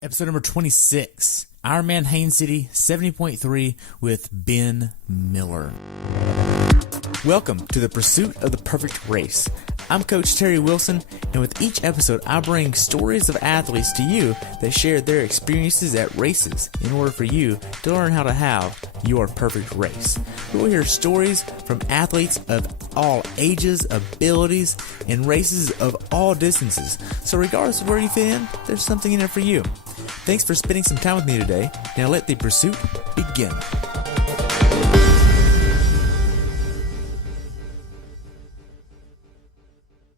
Episode number 26, Ironman Haines City 70.3 with Ben Miller. Welcome to the pursuit of the perfect race. I'm Coach Terry Wilson, and with each episode, I bring stories of athletes to you that share their experiences at races in order for you to learn how to have your perfect race. We'll hear stories from athletes of all ages, abilities, and races of all distances. So regardless of where you fit in, there's something in there for you. Thanks for spending some time with me today. Now let the pursuit begin.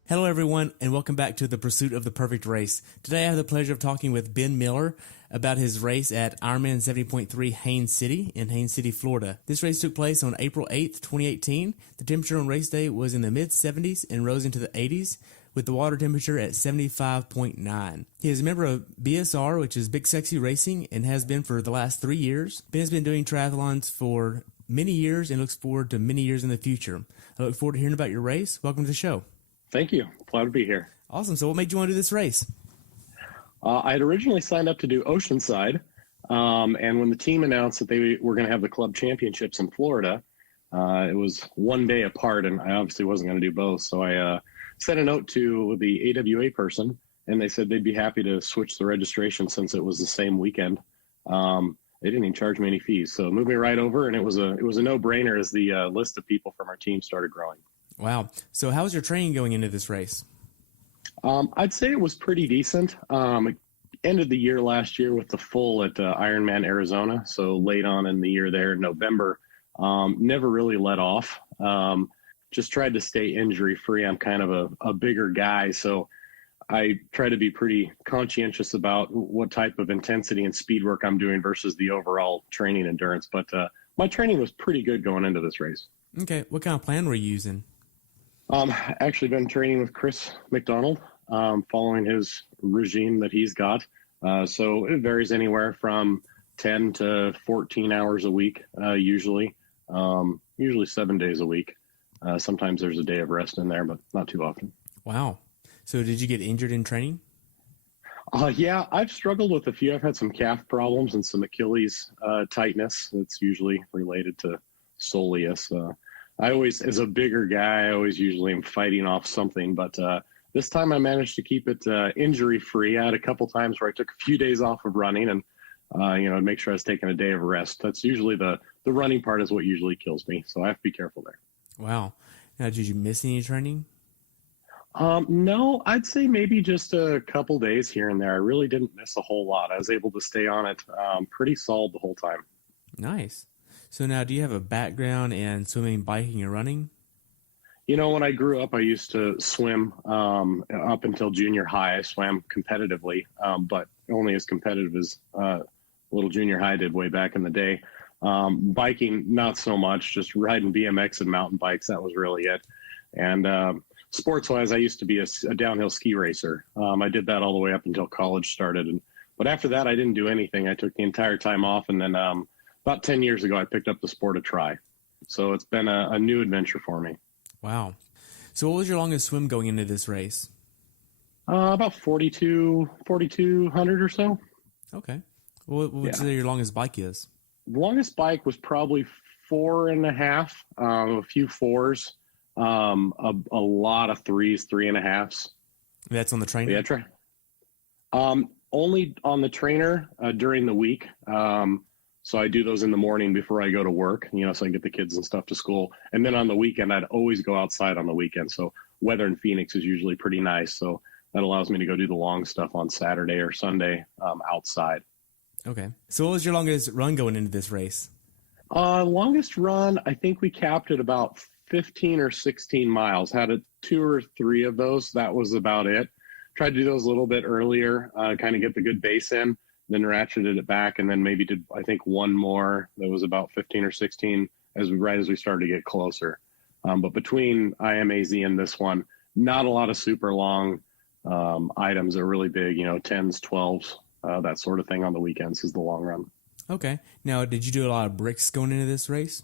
Hello everyone, and welcome back to the Pursuit of the Perfect Race. Today I have the pleasure of talking with Ben Miller about his race at Ironman 70.3 Haines City in Haines City, Florida. This race took place on April 8th, 2018. The temperature on race day was in the mid-70s and rose into the 80s, with the water temperature at 75.9. He is a member of BSR, which is Big Sexy Racing, and has been for the last 3 years. Ben has been doing triathlons for many years and looks forward to many years in the future. I look forward to hearing about your race. Welcome to the show. Thank you. Glad to be here. Awesome. So what made you want to do this race? I had originally signed up to do Oceanside, and when the team announced that they were going to have the club championships in Florida, it was one day apart, and I obviously wasn't going to do both. So I sent a note to the AWA person, and they said they'd be happy to switch the registration since it was the same weekend. They didn't even charge me any fees, so moved me right over, and it was a no-brainer as the list of people from our team started growing. Wow. So how was your training going into this race? I'd say it was pretty decent. Ended the year last year with the full at Ironman Arizona, so late on in the year there in November. Never really let off. Just tried to stay injury free. I'm kind of a bigger guy, so I try to be pretty conscientious about what type of intensity and speed work I'm doing versus the overall training endurance. But my training was pretty good going into this race. Okay. What kind of plan were you using? Actually been training with Chris McDonald, following his regime that he's got. So it varies anywhere from 10 to 14 hours a week, usually 7 days a week. Sometimes there's a day of rest in there, but not too often. Wow. So did you get injured in training? Yeah, I've struggled with a few. I've had some calf problems and some Achilles tightness. That's usually related to soleus. I always, as a bigger guy, I always usually am fighting off something, but this time I managed to keep it injury-free. I had a couple times where I took a few days off of running and, make sure I was taking a day of rest. That's usually the running part is what usually kills me, so I have to be careful there. Wow. Now, did you miss any training? No, I'd say maybe just a couple days here and there. I really didn't miss a whole lot. I was able to stay on it pretty solid the whole time. Nice. So now, do you have a background in swimming, biking, and running? When I grew up, I used to swim up until junior high. I swam competitively, but only as competitive as little junior high did way back in the day. Biking, not so much, just riding BMX and mountain bikes. That was really it. And sports-wise, I used to be a downhill ski racer. I did that all the way up until college started. But after that, I didn't do anything. I took the entire time off, and then about 10 years ago, I picked up the sport of tri. So it's been a new adventure for me. Wow. So what was your longest swim going into this race? About 4,200 or so. Okay. What would you say your longest bike is? The longest bike was probably 4.5, a few fours, a lot of threes, 3.5s. That's on the trainer? Yeah, only on the trainer during the week. So I do those in the morning before I go to work, so I can get the kids and stuff to school. And then on the weekend, I'd always go outside on the weekend. So weather in Phoenix is usually pretty nice. So that allows me to go do the long stuff on Saturday or Sunday outside. Okay. So what was your longest run going into this race? Longest run, I think we capped at about 15 or 16 miles. Had 2 or 3 of those. That was about it. Tried to do those a little bit earlier, kind of get the good base in. Then ratcheted it back, and then maybe did, I think, one more that was about 15 or 16 right as we started to get closer. But between IMAZ and this one, not a lot of super long items that are really big, 10s, 12s, that sort of thing on the weekends is the long run. Okay. Now, did you do a lot of bricks going into this race?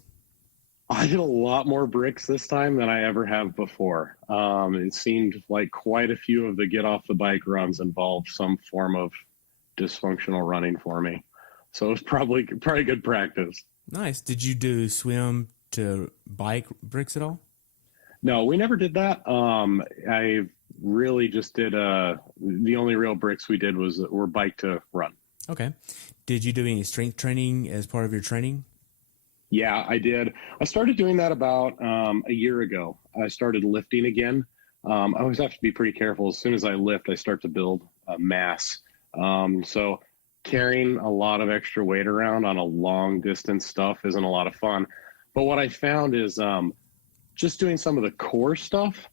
I did a lot more bricks this time than I ever have before. It seemed like quite a few of the get off the bike runs involved some form of dysfunctional running for me. So it was probably good practice. Nice. Did you do swim to bike bricks at all? No, we never did that. I really just did the only real bricks we did were bike to run. Okay. Did you do any strength training as part of your training? Yeah, I did. I started doing that about a year ago. I started lifting again. I always have to be pretty careful. As soon as I lift, I start to build mass. So carrying a lot of extra weight around on a long distance stuff isn't a lot of fun. But what I found is just doing some of the core stuff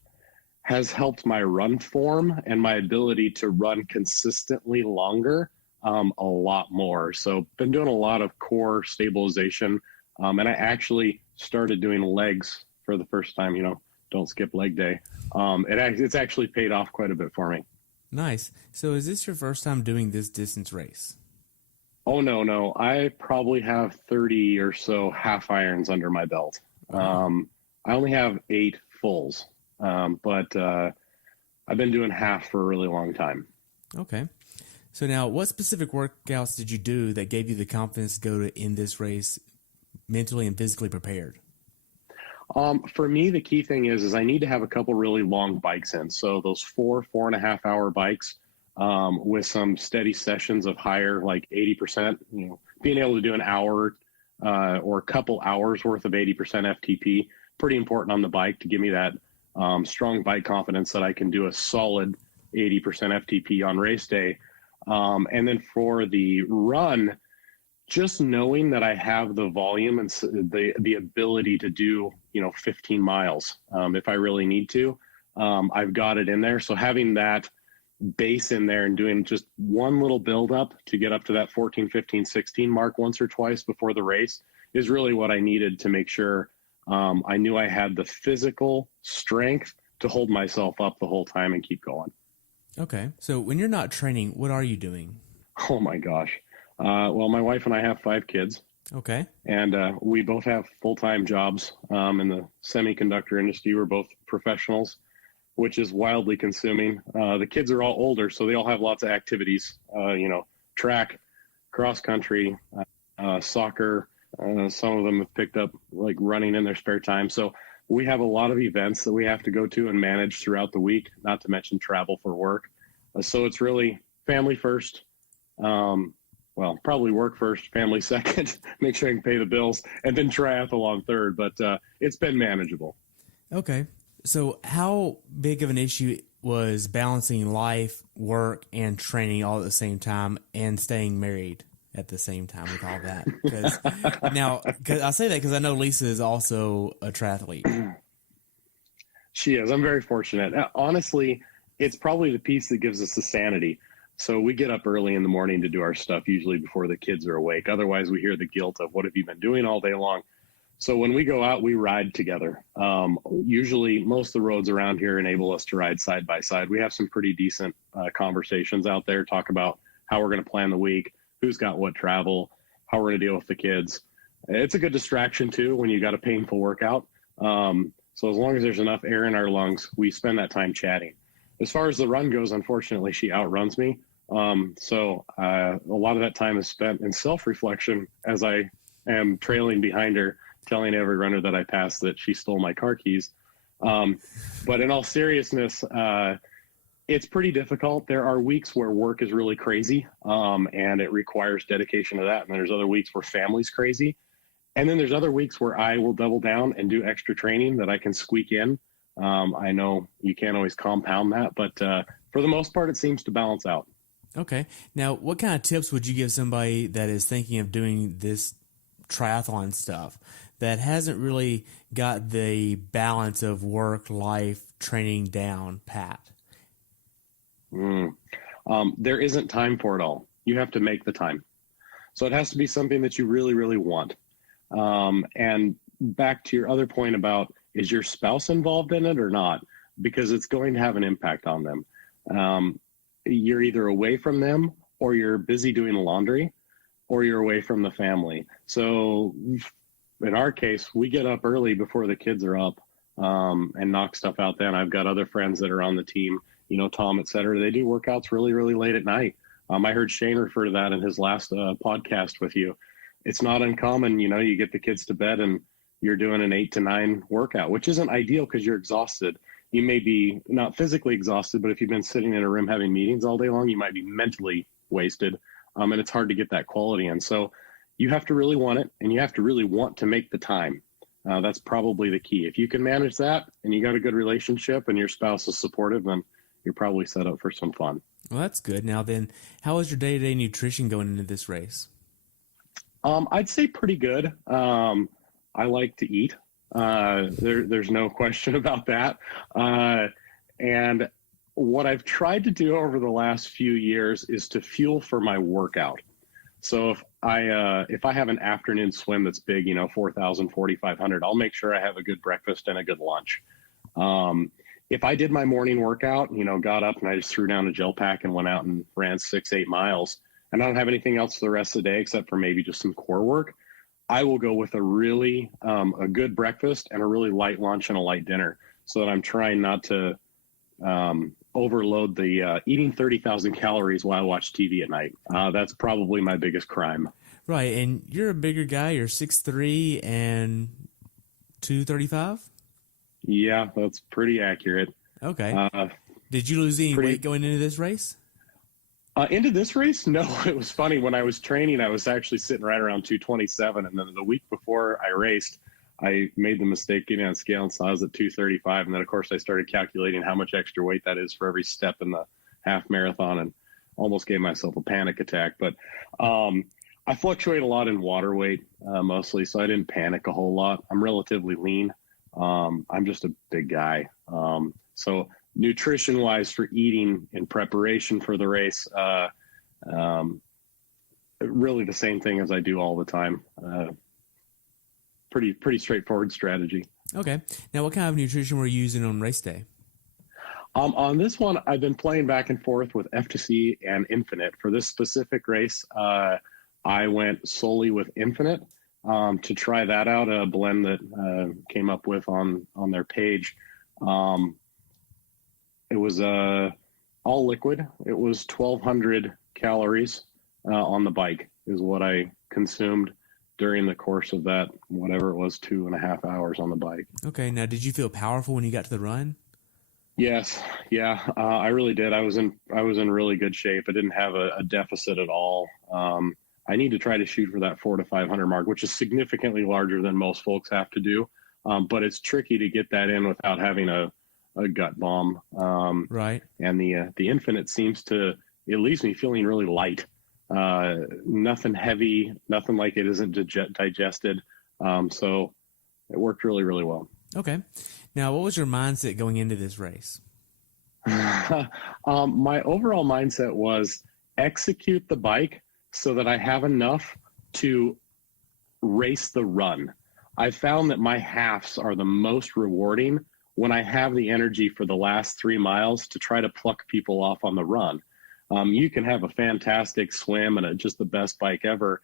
has helped my run form and my ability to run consistently longer a lot more. So been doing a lot of core stabilization. And I actually started doing legs for the first time, don't skip leg day. It's actually paid off quite a bit for me. Nice. So is this your first time doing this distance race? Oh, no. I probably have 30 or so half irons under my belt. I only have 8 fulls, but I've been doing half for a really long time. Okay. So now, what specific workouts did you do that gave you the confidence to go to end this race mentally and physically prepared? For me, the key thing is I need to have a couple really long bikes in. So those 4.5 hour bikes with some steady sessions of higher, like 80%, being able to do an hour or a couple hours worth of 80% FTP, pretty important on the bike to give me that strong bike confidence that I can do a solid 80% FTP on race day. And then for the run, just knowing that I have the volume and the ability to do, 15 miles if I really need to, I've got it in there. So having that base in there and doing just one little build up to get up to that 14, 15, 16 mark once or twice before the race is really what I needed to make sure I knew I had the physical strength to hold myself up the whole time and keep going. Okay. So when you're not training, what are you doing? Oh my gosh. Well, my wife and I have 5 kids. Okay. And we both have full-time jobs in the semiconductor industry. We're both professionals, which is wildly consuming. The kids are all older, so they all have lots of activities, track, cross country, soccer. Some of them have picked up like running in their spare time. So we have a lot of events that we have to go to and manage throughout the week, not to mention travel for work. So it's really family first. Well, probably work first, family second, make sure I can pay the bills, and then triathlon third. But it's been manageable. Okay. So how big of an issue was balancing life, work, and training all at the same time and staying married at the same time with all that? Because I say that because I know Lisa is also a triathlete. She is. I'm very fortunate. Honestly, it's probably the piece that gives us the sanity. So we get up early in the morning to do our stuff, usually before the kids are awake. Otherwise, we hear the guilt of what have you been doing all day long? So when we go out, we ride together. Usually, most of the roads around here enable us to ride side by side. We have some pretty decent conversations out there, talk about how we're going to plan the week, who's got what travel, how we're going to deal with the kids. It's a good distraction, too, when you got a painful workout. So as long as there's enough air in our lungs, we spend that time chatting. As far as the run goes, unfortunately, she outruns me. So a lot of that time is spent in self-reflection as I am trailing behind her, telling every runner that I pass that she stole my car keys. But in all seriousness, it's pretty difficult. There are weeks where work is really crazy, and it requires dedication to that. And there's other weeks where family's crazy. And then there's other weeks where I will double down and do extra training that I can squeak in. I know you can't always compound that, but for the most part, it seems to balance out. Okay. Now, what kind of tips would you give somebody that is thinking of doing this triathlon stuff that hasn't really got the balance of work, life, training down pat? There isn't time for it all. You have to make the time. So it has to be something that you really, really want. And back to your other point about, is your spouse involved in it or not? Because it's going to have an impact on them. You're either away from them or you're busy doing laundry or you're away from the family. So in our case, we get up early before the kids are up and knock stuff out then. I've got other friends that are on the team, Tom, et cetera. They do workouts really, really late at night. I heard Shane refer to that in his last podcast with you. It's not uncommon, you get the kids to bed and you're doing an 8 to 9 workout, which isn't ideal because you're exhausted. You may be not physically exhausted, but if you've been sitting in a room having meetings all day long, you might be mentally wasted. And it's hard to get that quality in. So you have to really want it, and you have to really want to make the time. That's probably the key. If you can manage that and you got a good relationship and your spouse is supportive, then you're probably set up for some fun. Well, that's good. Now then, how is your day-to-day nutrition going into this race? I'd say pretty good. I like to eat. There's no question about that. And what I've tried to do over the last few years is to fuel for my workout. So if I have an afternoon swim that's big, 4,000, 4,500, I'll make sure I have a good breakfast and a good lunch. If I did my morning workout, got up and I just threw down a gel pack and went out and ran 6-8 miles, and I don't have anything else for the rest of the day except for maybe just some core work, I will go with a good breakfast and a really light lunch and a light dinner, so that I'm trying not to overload the eating 30,000 calories while I watch TV at night. That's probably my biggest crime. Right, and you're a bigger guy. You're 6'3" and 235? Yeah, that's pretty accurate. Okay. Did you lose any weight going into this race? Into this race? No, it was funny. When I was training, I was actually sitting right around 227. And then the week before I raced, I made the mistake getting on scale and saw I was at 235. And then, of course, I started calculating how much extra weight that is for every step in the half marathon and almost gave myself a panic attack. But I fluctuate a lot in water weight mostly, so I didn't panic a whole lot. I'm relatively lean. I'm just a big guy. So nutrition-wise for eating in preparation for the race, really the same thing as I do all the time. Pretty straightforward strategy. Okay. Now, what kind of nutrition were you using on race day? On this one, I've been playing back and forth with F2C and Infinite. For this specific race, I went solely with Infinite to try that out, a blend that came up with on their page. It was all liquid. It was 1,200 calories on the bike is what I consumed during the course of that, whatever it was, 2.5 hours on the bike. Okay. Now, did you feel powerful when you got to the run? Yes. Yeah, I really did. I was in really good shape. I didn't have a deficit at all. I need to try to shoot for that 400 to 500 mark, which is significantly larger than most folks have to do. But it's tricky to get that in without having a gut bomb. Right. And the Infinite it leaves me feeling really light. Nothing heavy, nothing like it isn't digested. So it worked really, really well. Okay. Now, what was your mindset going into this race? My overall mindset was execute the bike so that I have enough to race the run. I found that my halves are the most rewarding when I have the energy for the last 3 miles to try to pluck people off on the run. You can have a fantastic swim and just the best bike ever,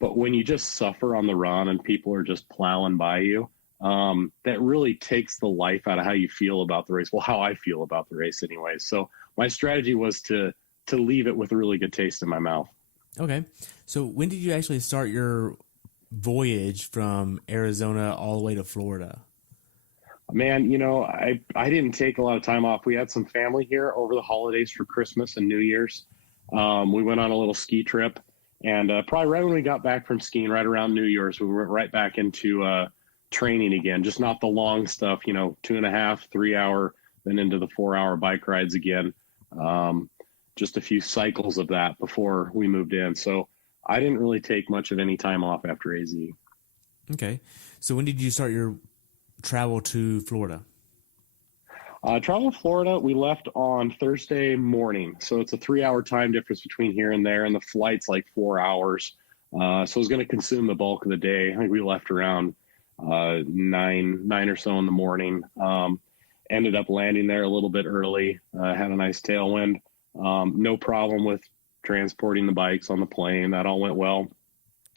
but when you just suffer on the run and people are just plowing by you, that really takes the life out of how you feel about the race. Well, how I feel about the race anyway. So my strategy was to leave it with a really good taste in my mouth. Okay. So when did you actually start your voyage from Arizona all the way to Florida? Man, I didn't take a lot of time off. We had some family here over the holidays for Christmas and New Year's. We went on a little ski trip, and probably right when we got back from skiing, right around New Year's, we went right back into training again, just not the long stuff, 2.5, 3 hour, then into the 4 hour bike rides again. Just a few cycles of that before we moved in. So I didn't really take much of any time off after AZ. Okay. So when did you start your travel to Florida? Travel to Florida, we left on Thursday morning. So it's a 3 hour time difference between here and there, and the flight's like 4 hours. So it was going to consume the bulk of the day. I think we left around 9 or so in the morning. Ended up landing there a little bit early, had a nice tailwind. No problem with transporting the bikes on the plane. That all went well.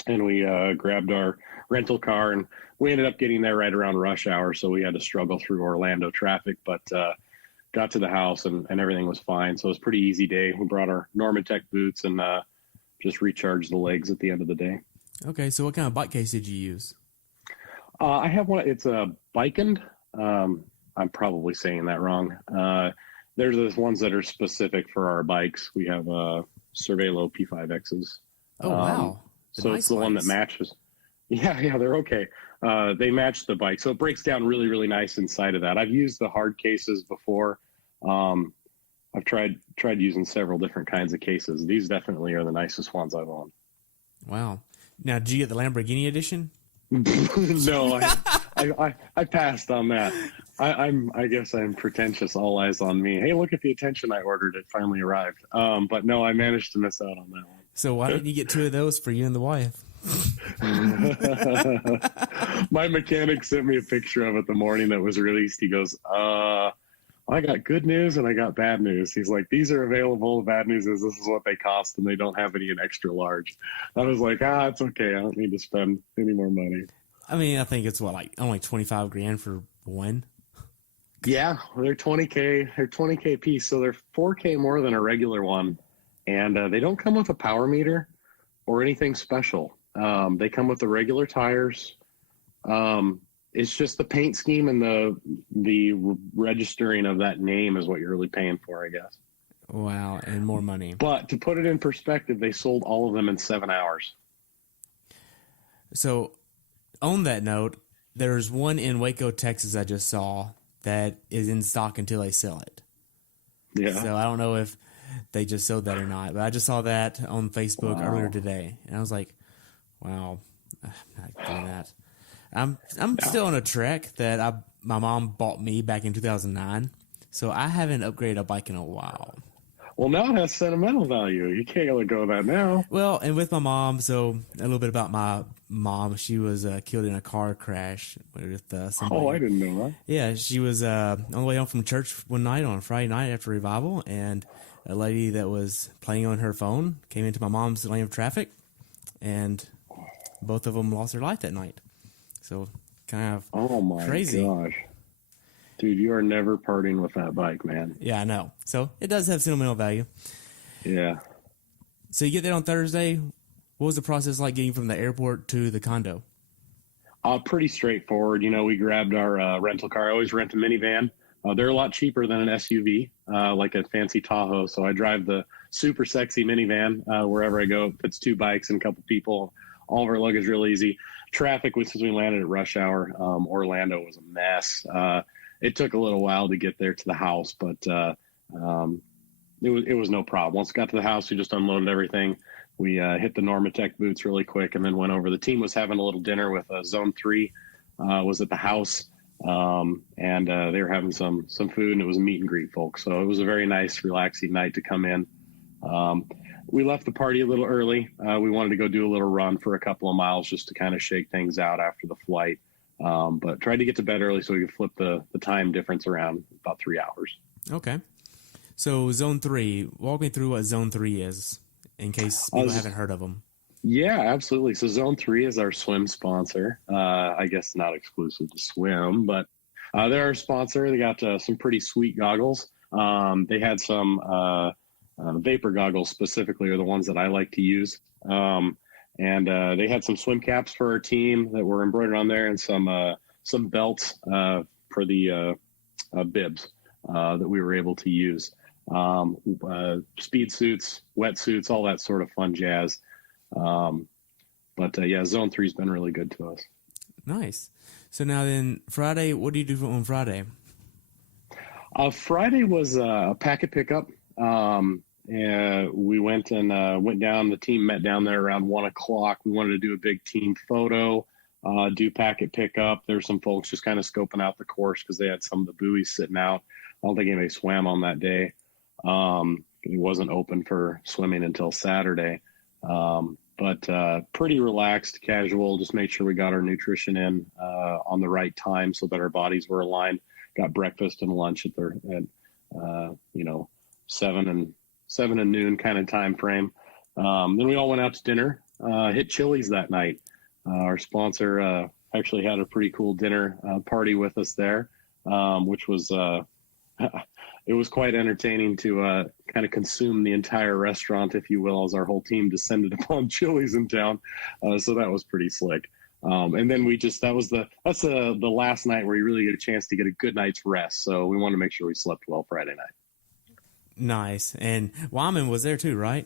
And we grabbed our rental car, and we ended up getting there right around rush hour. So we had to struggle through Orlando traffic, but got to the house and everything was fine. So it was a pretty easy day. We brought our Normatec boots and just recharged the legs at the end of the day. Okay, so what kind of bike case did you use? I have one. It's a Bikend. I'm probably saying that wrong. There's those ones that are specific for our bikes. We have Cervelo P5Xs. Oh, wow. So it's the one that matches. Yeah, they're okay. They match the bike. So it breaks down really, really nice inside of that. I've used the hard cases before. I've tried using several different kinds of cases. These definitely are the nicest ones I've owned. Wow. Now, did you get the Lamborghini edition? No, I passed on that. I guess I'm pretentious. All eyes on me. Hey, look at the attention I ordered. It finally arrived. But no, I managed to miss out on that one. So why didn't you get 2 of those for you and the wife? My mechanic sent me a picture of it the morning that was released. He goes, I got good news and I got bad news. He's like, these are available. The bad news is this is what they cost and they don't have any in extra large. I was like, it's okay. I don't need to spend any more money. I mean, I think it's only $25,000 for one. Yeah, they're $20K. They're $20K piece, so they're $4K more than a regular one, and they don't come with a power meter or anything special. They come with the regular tires. It's just the paint scheme and the registering of that name is what you're really paying for, I guess. Wow, and more money. But to put it in perspective, they sold all of them in 7 hours. So, on that note, there's one in Waco, Texas I just saw that is in stock until they sell it. Yeah. So I don't know if they just sold that or not, but I just saw that on Facebook earlier today, and I was like, "Wow, I'm not doing that." I'm still on a trek that my mom bought me back in 2009, so I haven't upgraded a bike in a while. Well, now it has sentimental value. You can't let go of that now. Well, and with my mom, so a little bit about my mom. She was killed in a car crash with somebody. Oh, I didn't know that. Yeah, she was on the way home from church one night on a Friday night after revival, and a lady that was playing on her phone came into my mom's lane of traffic, and both of them lost their life that night. So kind of crazy. Gosh. Dude, you are never parting with that bike, man. Yeah, I know. So it does have sentimental value. Yeah. So you get there on Thursday. What was the process like getting from the airport to the condo? Pretty straightforward. We grabbed our rental car. I always rent a minivan. They're a lot cheaper than an SUV, like a fancy Tahoe. So I drive the super sexy minivan wherever I go. It fits 2 bikes and a couple people. All of our luggage real easy. Traffic, since we landed at rush hour, Orlando was a mess. It took a little while to get there to the house, but it was no problem. Once we got to the house, we just unloaded everything. We hit the Normatec boots really quick and then went over. The team was having a little dinner with Zone 3, was at the house, and they were having some food, and it was a meet and greet, folks. So it was a very nice, relaxing night to come in. We left the party a little early. We wanted to go do a little run for a couple of miles just to kind of shake things out after the flight. But tried to get to bed early so we could flip the time difference around about 3 hours. Okay. So Zone 3, walk me through what Zone 3 is in case people haven't heard of them. Yeah, absolutely. So Zone 3 is our swim sponsor. I guess not exclusive to swim, but they're our sponsor. They got some pretty sweet goggles. They had some vapor goggles specifically are the ones that I like to use. And they had some swim caps for our team that were embroidered on there and some belts for the bibs that we were able to use. Speed suits, wetsuits, all that sort of fun jazz. But Zone 3's been really good to us. Nice. So now then, Friday, what do you do on Friday? Friday was a packet pickup. We went down. The team met down there around 1:00. We wanted to do a big team photo, do packet pickup. There's some folks just kind of scoping out the course because they had some of the buoys sitting out. I don't think anybody swam on that day. It wasn't open for swimming until Saturday. But pretty relaxed, casual, just made sure we got our nutrition in on the right time so that our bodies were aligned. Got breakfast and lunch at 7 and noon kind of time frame. Then we all went out to dinner, hit Chili's that night. Our sponsor actually had a pretty cool dinner party with us there, which was it was quite entertaining to kind of consume the entire restaurant, if you will, as our whole team descended upon Chili's in town. So that was pretty slick. And then that's the last night where you really get a chance to get a good night's rest. So we wanted to make sure we slept well Friday night. Nice. And Wyman was there too, right?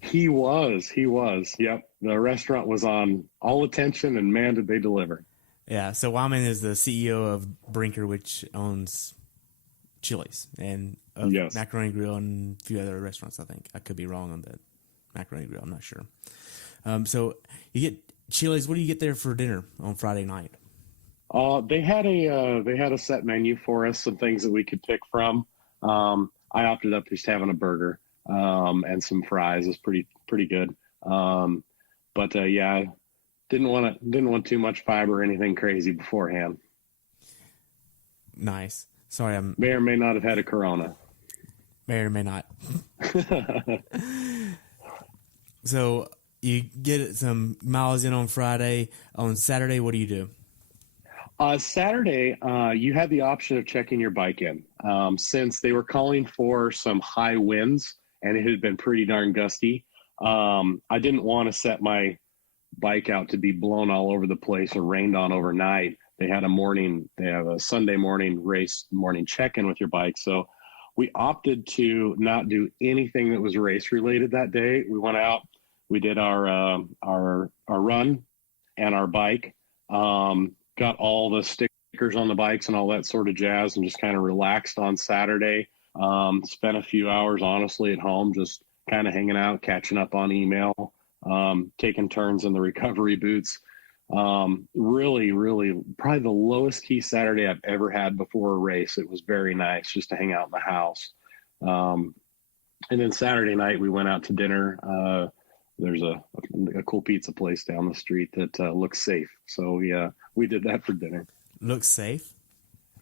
He was. Yep. The restaurant was on all attention, and man, did they deliver. Yeah. So Wyman is the CEO of Brinker, which owns Chili's and Yes. Macaroni Grill and a few other restaurants. I think I could be wrong on the Macaroni Grill. I'm not sure. So you get Chili's. What do you get there for dinner on Friday night? They had a set menu for us, some things that we could pick from. I opted up just having a burger and some fries. Is pretty good. But yeah, didn't want too much fiber or anything crazy beforehand. Nice. Sorry, I'm may or may not have had a Corona. May or may not. So you get some miles in on Friday. On Saturday, what do you do? Saturday, you had the option of checking your bike in. Since they were calling for some high winds and it had been pretty darn gusty, I didn't want to set my bike out to be blown all over the place or rained on overnight. They have a Sunday morning race morning check-in with your bike. So we opted to not do anything that was race related that day. We went out, we did our run and our bike, got all the stickers on the bikes and all that sort of jazz, and just kind of relaxed on Saturday. Spent a few hours honestly at home, just kind of hanging out, catching up on email, taking turns in the recovery boots. Really, probably the lowest key Saturday I've ever had before a race. It was very nice just to hang out in the house. And then Saturday night we went out to dinner. There's a cool pizza place down the street that looks safe. So we did that for dinner. Looks safe?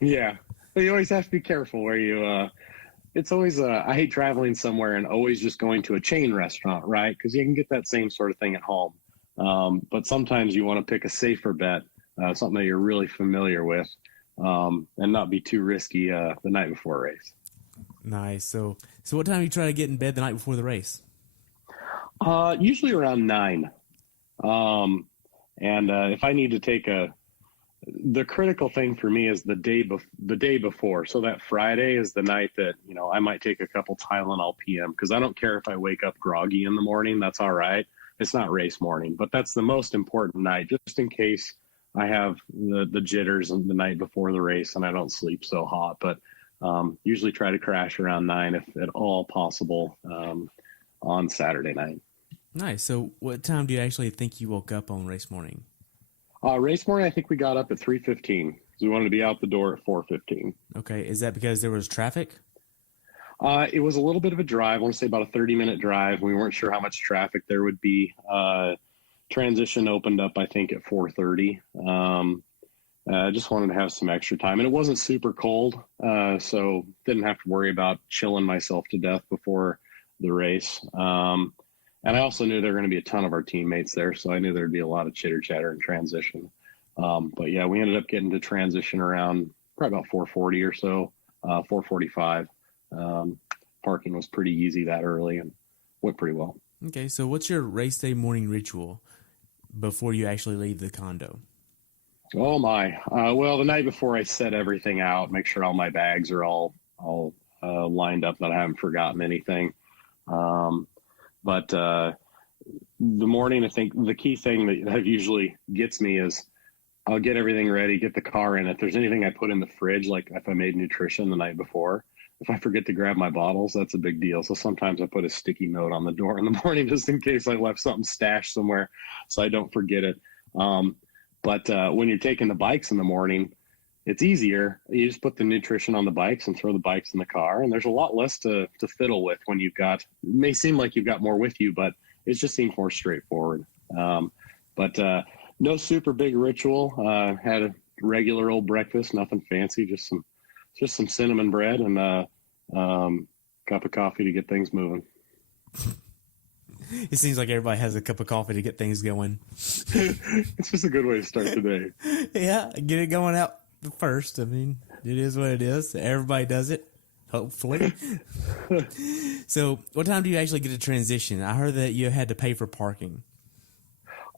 Yeah. You always have to be careful where you, it's always, I hate traveling somewhere and always just going to a chain restaurant, right? Because you can get that same sort of thing at home. But sometimes you want to pick a safer bet, something that you're really familiar with, and not be too risky the night before a race. Nice. So what time do you try to get in bed the night before the race? Usually around 9. And if I need to take the critical thing for me is the day before. So that Friday is the night that, I might take a couple Tylenol PM, because I don't care if I wake up groggy in the morning. That's all right. It's not race morning, but that's the most important night, just in case I have the jitters the night before the race and I don't sleep so hot. But usually try to crash around 9 if at all possible on Saturday night. Nice. So what time do you actually think you woke up on race morning? Race morning, I think we got up at 3:15. We wanted to be out the door at 4:15. Okay. Is that because there was traffic? It was a little bit of a drive. I want to say about a 30-minute drive. We weren't sure how much traffic there would be. Transition opened up, I think, at 4:30. I just wanted to have some extra time. And it wasn't super cold, so didn't have to worry about chilling myself to death before the race. And I also knew there were going to be a ton of our teammates there, so I knew there'd be a lot of chitter-chatter in transition. But, yeah, we ended up getting to transition around probably about 4:40 or so, 4:45. Parking was pretty easy that early and went pretty well. Okay, so what's your race day morning ritual before you actually leave the condo? Oh, my. Well, the night before I set everything out, make sure all my bags are all lined up, that I haven't forgotten anything. But the morning, I think the key thing that usually gets me is I'll get everything ready, get the car in. If there's anything I put in the fridge, like if I made nutrition the night before, if I forget to grab my bottles, that's a big deal. So sometimes I put a sticky note on the door in the morning just in case I left something stashed somewhere so I don't forget it. But when you're taking the bikes in the morning, it's easier. You just put the nutrition on the bikes and throw the bikes in the car. And there's a lot less to fiddle with when you've got, it may seem like you've got more with you, but it just seems more straightforward. But no super big ritual. Had a regular old breakfast, nothing fancy, just some cinnamon bread and a cup of coffee to get things moving. It seems like everybody has a cup of coffee to get things going. It's just a good way to start the day. Yeah, get it going out first. I mean, it is what it is. Everybody does it. Hopefully. So what time do you actually get to transition? I heard that you had to pay for parking.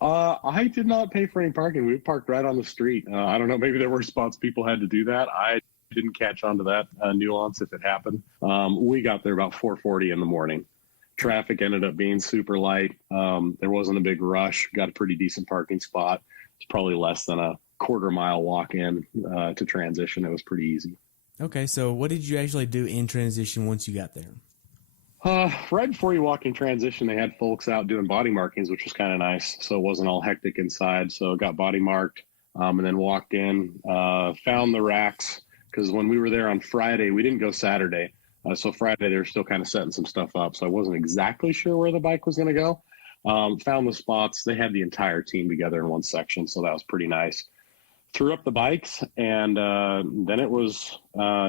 I did not pay for any parking. We parked right on the street. I don't know. Maybe there were spots people had to do that. I didn't catch on to that nuance if it happened. We got there about 4:40 in the morning. Traffic ended up being super light. There wasn't a big rush. Got a pretty decent parking spot. It's probably less than a quarter-mile walk in to transition. It was pretty easy. Okay, so what did you actually do in transition once you got there? Right before you walk in transition, they had folks out doing body markings, which was kind of nice. So it wasn't all hectic inside. So got body marked and then walked in, found the racks. Because when we were there on Friday, we didn't go Saturday. So Friday, they were still kind of setting some stuff up. So I wasn't exactly sure where the bike was going to go. Found the spots. They had the entire team together in one section. So that was pretty nice. Threw up the bikes, and then it was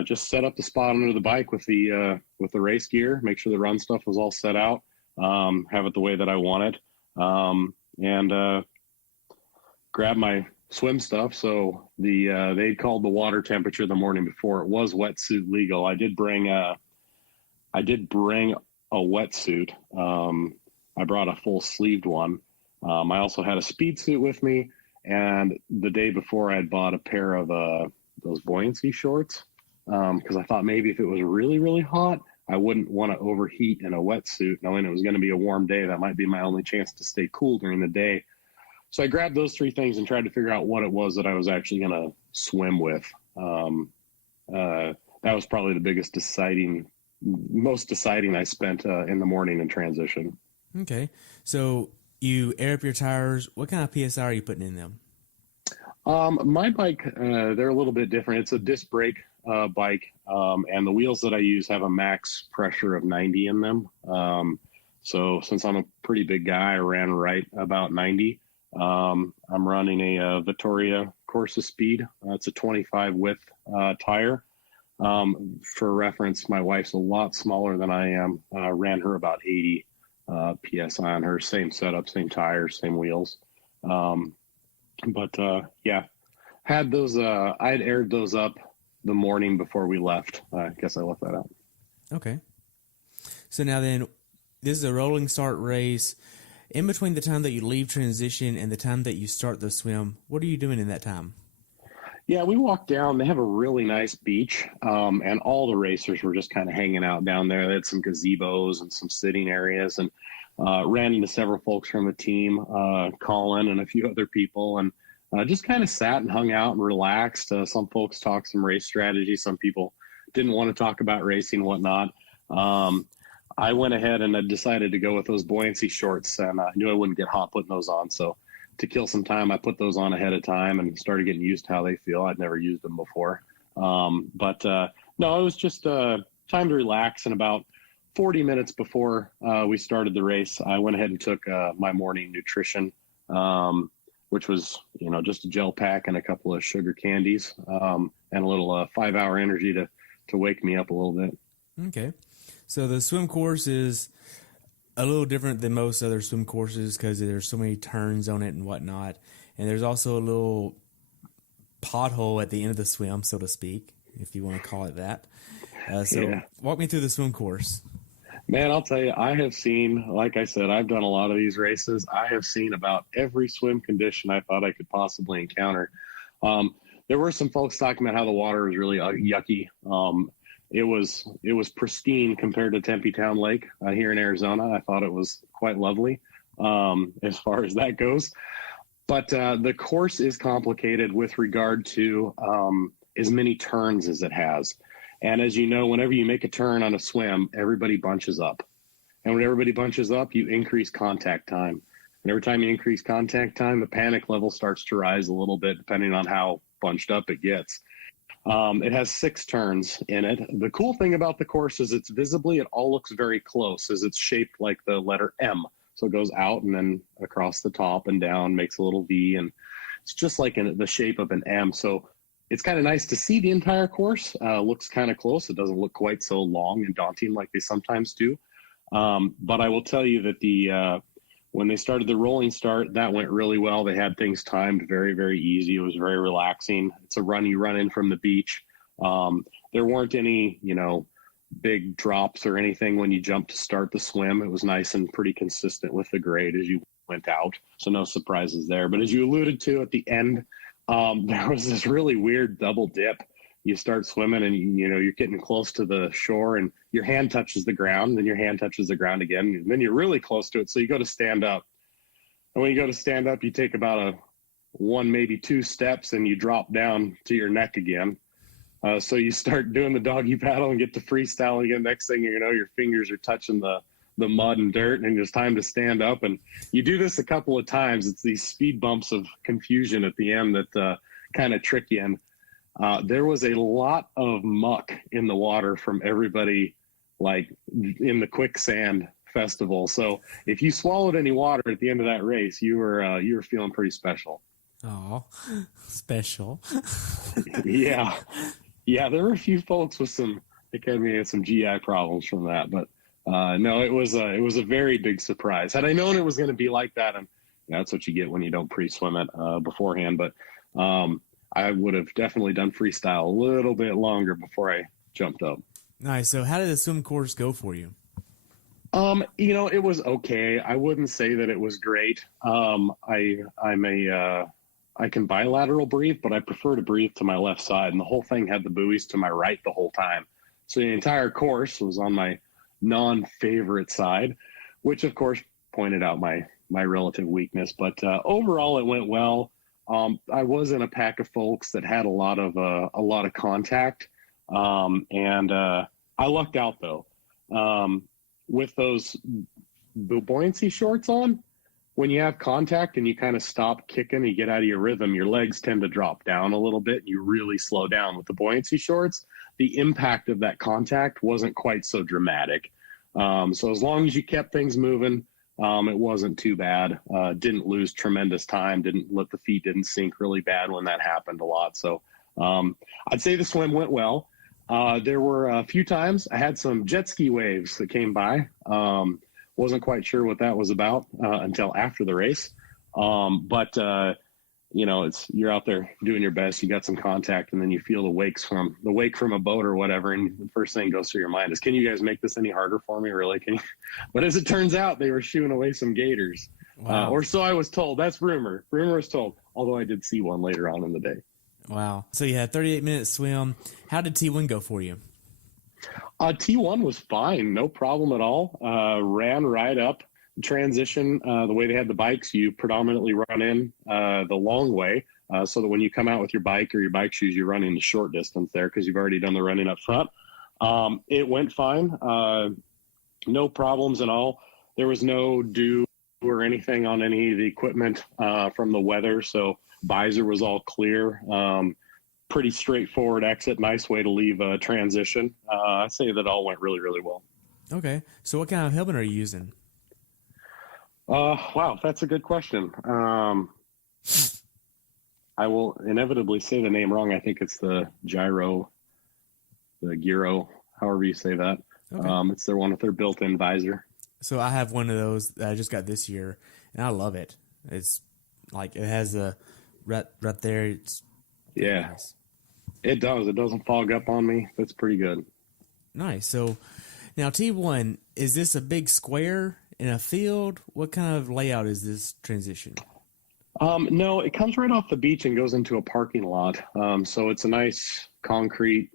just set up the spot under the bike with the race gear, make sure the run stuff was all set out, have it the way that I wanted, and grab my swim stuff. So they called the water temperature the morning before. It was wetsuit legal. I did bring a wetsuit. I brought a full sleeved one. I also had a speed suit with me. And the day before, I had bought a pair of those buoyancy shorts because I thought maybe if it was really, really hot, I wouldn't want to overheat in a wetsuit, knowing it was going to be a warm day. That might be my only chance to stay cool during the day. So I grabbed those three things and tried to figure out what it was that I was actually going to swim with. That was probably the most deciding I spent in the morning in transition. Okay, so you air up your tires. What kind of PSI are you putting in them? My bike, they're a little bit different. It's a disc brake bike, and the wheels that I use have a max pressure of 90 in them. So since I'm a pretty big guy, I ran right about 90. I'm running a Vittoria Corsa Speed. It's a 25 width tire. For reference, my wife's a lot smaller than I am. Ran her about 80 PSI on her, same setup, same tires, same wheels. Yeah, had those, I had aired those up the morning before we left. I guess I left that out. Okay. So now then, this is a rolling start race. In between the time that you leave transition and the time that you start the swim, what are you doing in that time? Yeah, we walked down. They have a really nice beach, and all the racers were just kind of hanging out down there. They had some gazebos and some sitting areas, and ran into several folks from the team, Colin and a few other people, and just kind of sat and hung out and relaxed. Some folks talked some race strategy. Some people didn't want to talk about racing, whatnot. I went ahead and I decided to go with those buoyancy shorts, and I knew I wouldn't get hot putting those on. So to kill some time, I put those on ahead of time and started getting used to how they feel. I'd never used them before. No, it was just time to relax. And about 40 minutes before we started the race, I went ahead and took my morning nutrition, which was, just a gel pack and a couple of sugar candies, and a little 5-hour energy to wake me up a little bit. Okay. So the swim course is a little different than most other swim courses because there's so many turns on it and whatnot. And there's also a little pothole at the end of the swim, so to speak, if you want to call it that. Walk me through the swim course. Man, I'll tell you, I have seen, like I said, I've done a lot of these races. I have seen about every swim condition I thought I could possibly encounter. There were some folks talking about how the water is really yucky. It was pristine compared to Tempe Town Lake here in Arizona. I thought it was quite lovely as far as that goes. But the course is complicated with regard to as many turns as it has. And as you know, whenever you make a turn on a swim, everybody bunches up. And when everybody bunches up, you increase contact time. And every time you increase contact time, the panic level starts to rise a little bit, depending on how bunched up it gets. It has 6 turns in it. The cool thing about the course is it all looks very close, as it's shaped like the letter M. So it goes out and then across the top and down, makes a little V, and it's just like the shape of an M. So it's kind of nice to see the entire course. Looks kind of close. It doesn't look quite so long and daunting like they sometimes do. But I will tell you that when they started the rolling start, that went really well. They had things timed very, very easy. It was very relaxing. It's a run you run in from the beach. There weren't any, big drops or anything when you jumped to start the swim. It was nice and pretty consistent with the grade as you went out. So no surprises there. But as you alluded to at the end, there was this really weird double dip. You start swimming and you're getting close to the shore and your hand touches the ground, then your hand touches the ground again, and then you're really close to it. So you go to stand up. And when you go to stand up, you take about a 1, maybe 2 steps and you drop down to your neck again. So you start doing the doggy paddle and get to freestyle again. Next thing you know, your fingers are touching the mud and dirt, and it's time to stand up. And you do this a couple of times. It's these speed bumps of confusion at the end that kind of trick you. And there was a lot of muck in the water from everybody, like in the quicksand festival. So if you swallowed any water at the end of that race, you were feeling pretty special. Oh, special. Yeah. There were a few folks with some GI problems from that, but no, it was a very big surprise. Had I known it was going to be like that, and that's what you get when you don't pre-swim it beforehand. But I would have definitely done freestyle a little bit longer before I jumped up. Nice. So how did the swim course go for you? It was okay. I wouldn't say that it was great. I can bilateral breathe, but I prefer to breathe to my left side. And the whole thing had the buoys to my right the whole time. So the entire course was on my non-favorite side, which of course pointed out my relative weakness. But overall, it went well. I was in a pack of folks that had a lot of contact, and I lucked out though. With those buoyancy shorts on, when you have contact and you kind of stop kicking, you get out of your rhythm, your legs tend to drop down a little bit. You really slow down. With the buoyancy shorts, the impact of that contact wasn't quite so dramatic. So as long as you kept things moving, it wasn't too bad. Didn't lose tremendous time. The feet didn't sink really bad when that happened a lot. So I'd say the swim went well. There were a few times I had some jet ski waves that came by. Wasn't quite sure what that was about until after the race. But you're out there doing your best. You got some contact, and then you feel the wake from a boat or whatever. And the first thing goes through your mind is, can you guys make this any harder for me? Really? Can you? But as it turns out, they were shooing away some gators. Wow. Or so I was told. That's rumor. Rumor was told, although I did see one later on in the day. Wow. So you had 38-minute swim. How did T1 go for you? T1 was fine. No problem at all. Ran right up transition. The way they had the bikes, you predominantly run in the long way, so that when you come out with your bike or your bike shoes, you're running the short distance there because you've already done the running up front. It went fine. No problems at all. There was no dew or anything on any of the equipment from the weather, so visor was all clear. Pretty straightforward exit. Nice way to leave a transition. I'd say that all went really, really well. Okay. So what kind of helmet are you using? Wow, that's a good question. I will inevitably say the name wrong. I think it's the Giro, however you say that. Okay. It's their one with their built-in visor. So I have one of those that I just got this year, and I love it. It's like it has a right there. It's nice. It does. It doesn't fog up on me. That's pretty good. Nice. So now T1, is this a big square in a field? What kind of layout is this transition? No, it comes right off the beach and goes into a parking lot. So it's a nice concrete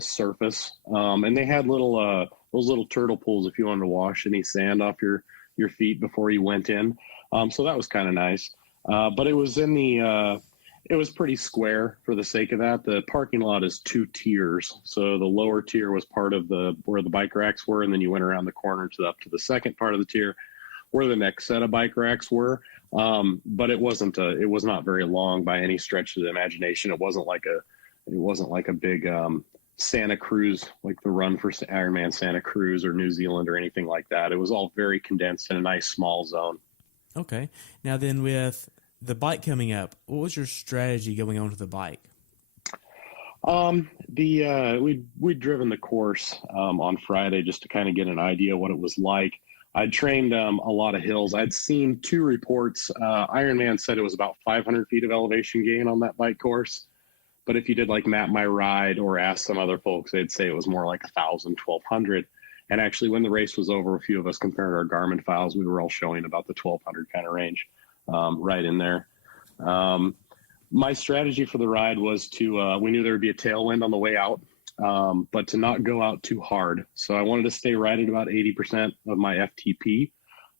surface. And they had those little turtle pools if you wanted to wash any sand off your feet before you went in. So that was kind of nice. But it was it was pretty square for the sake of that. The parking lot is 2 tiers. So the lower tier was part of where the bike racks were, and then you went around the corner up to the second part of the tier where the next set of bike racks were. But it was not very long by any stretch of the imagination. It wasn't like a big Santa Cruz, like the run for Ironman Santa Cruz or New Zealand or anything like that. It was all very condensed in a nice small zone. Okay. Now then, with the bike coming up, what was your strategy going on to the bike? We'd driven the course on Friday just to kind of get an idea what it was like. I'd trained a lot of hills. I'd seen 2 reports. Ironman said it was about 500 feet of elevation gain on that bike course. But if you did like map my ride or ask some other folks, they'd say it was more like 1,000, 1,200. And actually, when the race was over, a few of us compared our Garmin files. We were all showing about the 1,200 kind of range, right in there. My strategy for the ride was we knew there would be a tailwind on the way out, but to not go out too hard. So I wanted to stay right at about 80% of my FTP,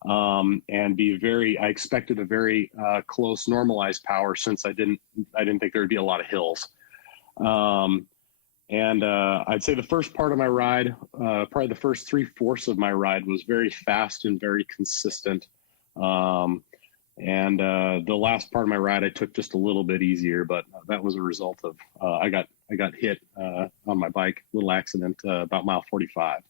and I expected a very close normalized power, since I didn't think there would be a lot of hills. I'd say the first part of my ride, probably the first 3/4 of my ride, was very fast and very consistent. The last part of my ride, I took just a little bit easier, but that was a result of I got hit on my bike, little accident about mile 45.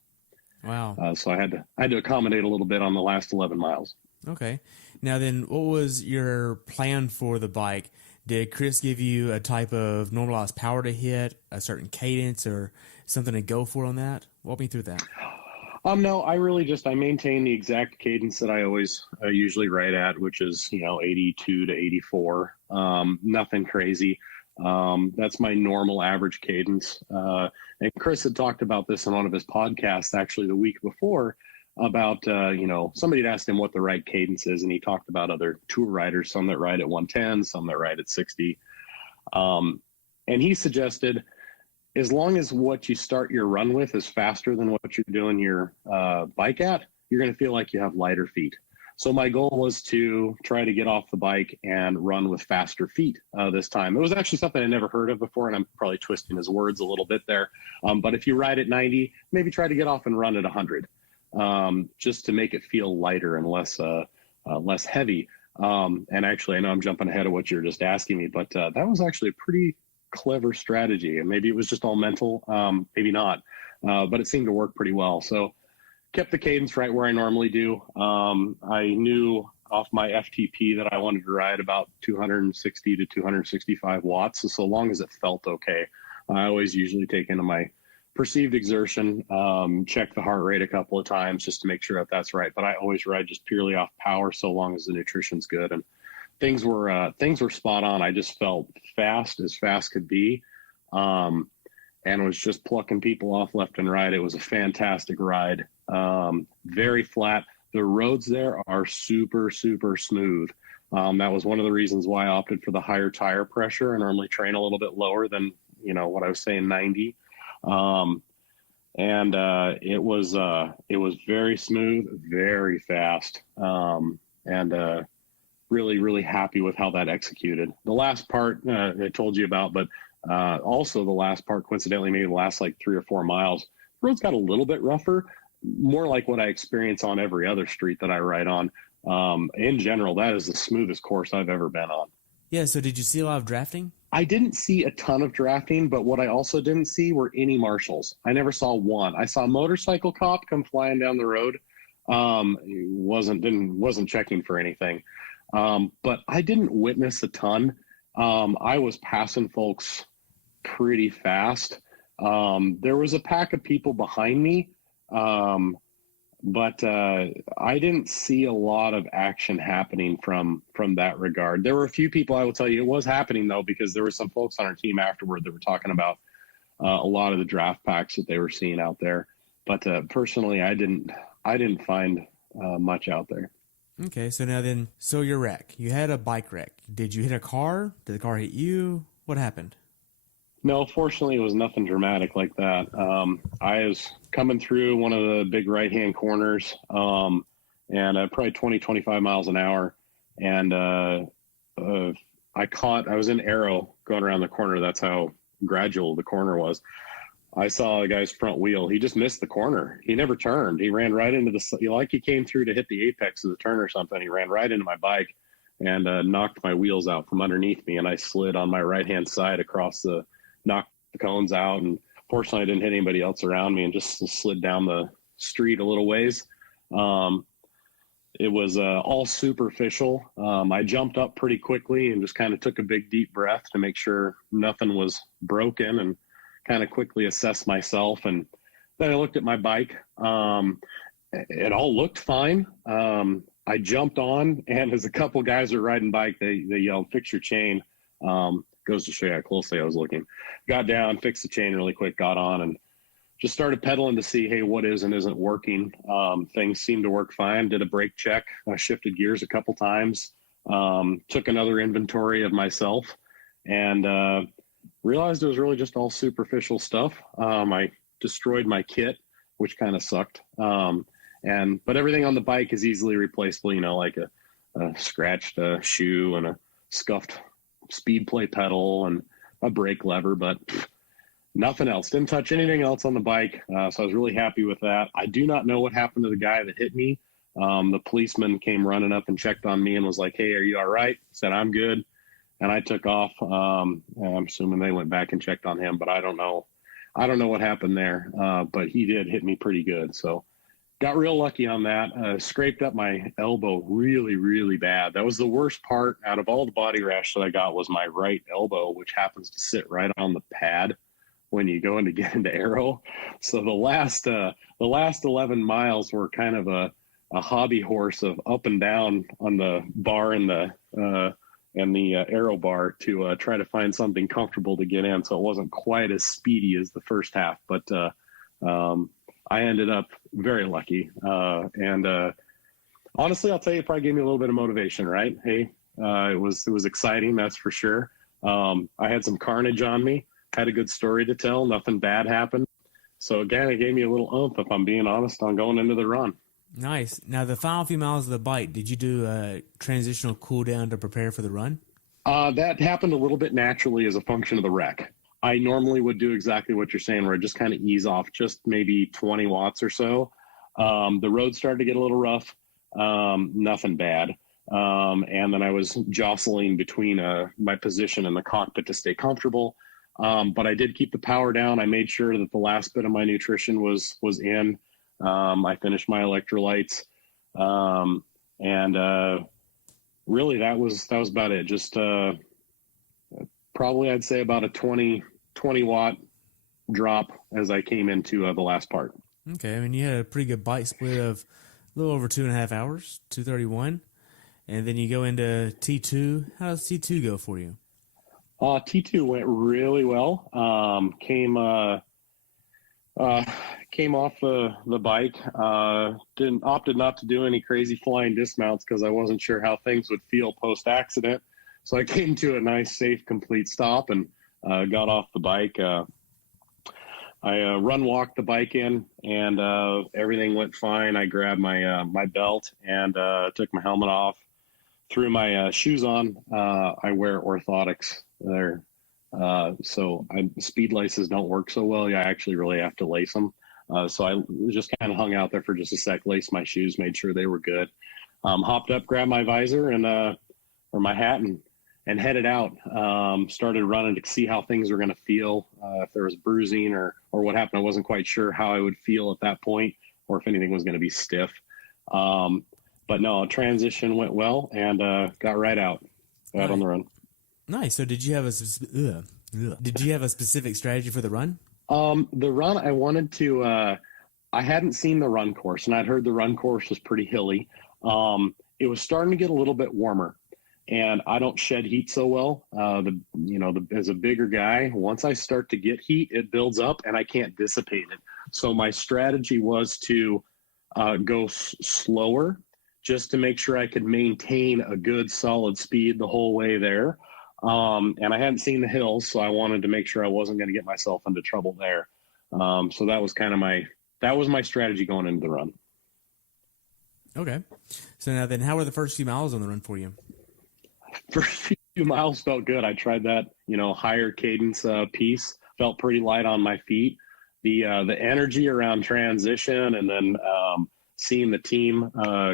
Wow. So I had to accommodate a little bit on the last 11 miles. Okay. Now then, what was your plan for the bike? Did Chris give you a type of normalized power to hit, a certain cadence, or something to go for on that? Walk me through that. No, I really I maintain the exact cadence that I always usually ride at, which is, 82 to 84. Nothing crazy. That's my normal average cadence. And Chris had talked about this in one of his podcasts, actually the week before, about, somebody had asked him what the right cadence is. And he talked about other tour riders, some that ride at 110, some that ride at 60. And he suggested, as long as what you start your run with is faster than what you're doing your bike at, you're going to feel like you have lighter feet. So my goal was to try to get off the bike and run with faster feet this time. It was actually something I never heard of before, and I'm probably twisting his words a little bit there. But if you ride at 90, maybe try to get off and run at 100, just to make it feel lighter and less heavy. And actually, I know I'm jumping ahead of what you're just asking me, but that was actually a pretty clever strategy, and maybe it was just all mental, maybe not, but it seemed to work pretty well. So kept the cadence right where I normally do. I knew off my FTP that I wanted to ride about 260 to 265 watts. So long as it felt okay, I always usually take into my perceived exertion, check the heart rate a couple of times just to make sure that that's right. But I always ride just purely off power, so long as the nutrition's good. And things were spot on. I just felt as fast could be, and was just plucking people off left and right. It was a fantastic ride. Very flat. The roads there are super, super smooth. That was one of the reasons why I opted for the higher tire pressure. I normally train a little bit lower than, what I was saying, 90. It was very smooth, very fast. Really, really happy with how that executed. The last part I told you about, but also the last part, coincidentally, maybe the last like 3 or 4 miles, the roads got a little bit rougher, more like what I experience on every other street that I ride on. In general, that is the smoothest course I've ever been on. Yeah, so did you see a lot of drafting? I didn't see a ton of drafting, but what I also didn't see were any marshals. I never saw one. I saw a motorcycle cop come flying down the road. Wasn't checking for anything. But I didn't witness a ton. I was passing folks pretty fast. There was a pack of people behind me, but I didn't see a lot of action happening from that regard. There were a few people, I will tell you, it was happening though, because there were some folks on our team afterward that were talking about a lot of the draft packs that they were seeing out there. But personally, I didn't find much out there. Okay, so now then, your wreck. You had a bike wreck. Did you hit a car? Did the car hit you? What happened? No, fortunately, it was nothing dramatic like that. I was coming through one of the big right-hand corners, and probably 20, 25 miles an hour. And I was in arrow going around the corner. That's how gradual the corner was. I saw a guy's front wheel. He just missed the corner. He never turned. He ran right into like he came through to hit the apex of the turn or something. He ran right into my bike and knocked my wheels out from underneath me. And I slid on my right-hand side knocked the cones out. And fortunately, I didn't hit anybody else around me and just slid down the street a little ways. It was all superficial. I jumped up pretty quickly and just kind of took a big, deep breath to make sure nothing was broken, and kind of quickly assessed myself. And then I looked at my bike. It all looked fine. I jumped on, and as a couple guys were riding bike, they yelled, "Fix your chain," goes to show you how closely I was looking. Got down, fixed the chain really quick, got on, and just started pedaling to see, hey, what is and isn't working. Things seemed to work fine. Did a brake check. I shifted gears a couple times. Took another inventory of myself, and realized it was really just all superficial stuff. I destroyed my kit, which kind of sucked. But everything on the bike is easily replaceable, like a scratched shoe and a scuffed speed play pedal and a brake lever, but nothing else. Didn't touch anything else on the bike. So I was really happy with that. I do not know what happened to the guy that hit me. The policeman came running up and checked on me and was like, hey, are you all right? I said, I'm good. And I took off. I'm assuming they went back and checked on him, but I don't know. I don't know what happened there. But he did hit me pretty good. So got real lucky on that. Scraped up my elbow really, really bad. That was the worst part out of all the body rash that I got, was my right elbow, which happens to sit right on the pad when you go in to get into aero. So the last 11 miles were kind of a hobby horse of up and down on the bar and the aero bar to try to find something comfortable to get in. So it wasn't quite as speedy as the first half, but I ended up very lucky. And honestly, I'll tell you, it probably gave me a little bit of motivation, right? Hey, it was exciting, that's for sure. I had some carnage on me, had a good story to tell, nothing bad happened. So again, it gave me a little oomph, if I'm being honest, on going into the run. Nice. Now, the final few miles of the bike, did you do a transitional cool down to prepare for the run? That happened a little bit naturally as a function of the wreck. I normally would do exactly what you're saying, where I just kind of ease off just maybe 20 watts or so. The road started to get a little rough, nothing bad. And then I was jostling between my position in the cockpit to stay comfortable. But I did keep the power down. I made sure that the last bit of my nutrition was in. I finished my electrolytes. Really that was about it. Just probably I'd say about a 20 watt drop as I came into the last part. Okay. I mean, you had a pretty good bike split of a little over 2.5 hours, 2:31. And then you go into T2. How does T2 go for you? T2 went really well. Came off the bike. Opted not to do any crazy flying dismounts because I wasn't sure how things would feel post-accident. So I came to a nice, safe, complete stop and got off the bike. I run-walked the bike in, and everything went fine. I grabbed my belt and took my helmet off, threw my shoes on. I wear orthotics there. So speed laces don't work so well. I actually really have to lace them. So I just kind of hung out there for just a sec, laced my shoes, made sure they were good. Hopped up, grabbed my visor and or my hat and headed out. Started running to see how things were going to feel, if there was bruising or what happened. I wasn't quite sure how I would feel at that point or if anything was going to be stiff. But no, transition went well and got right out on the run. Nice. So did you have a specific strategy for the run? The run, I wanted to, I hadn't seen the run course, and I'd heard the run course was pretty hilly. It was starting to get a little bit warmer, and I don't shed heat so well. As a bigger guy, once I start to get heat, it builds up and I can't dissipate it. So my strategy was to go slower just to make sure I could maintain a good solid speed the whole way there. And I hadn't seen the hills, so I wanted to make sure I wasn't going to get myself into trouble there. So that was kind of my strategy going into the run. Okay. So now then, how were the first few miles on the run for you? First few miles felt good. I tried that, higher cadence piece. Felt pretty light on my feet. The energy around transition, and then seeing the team,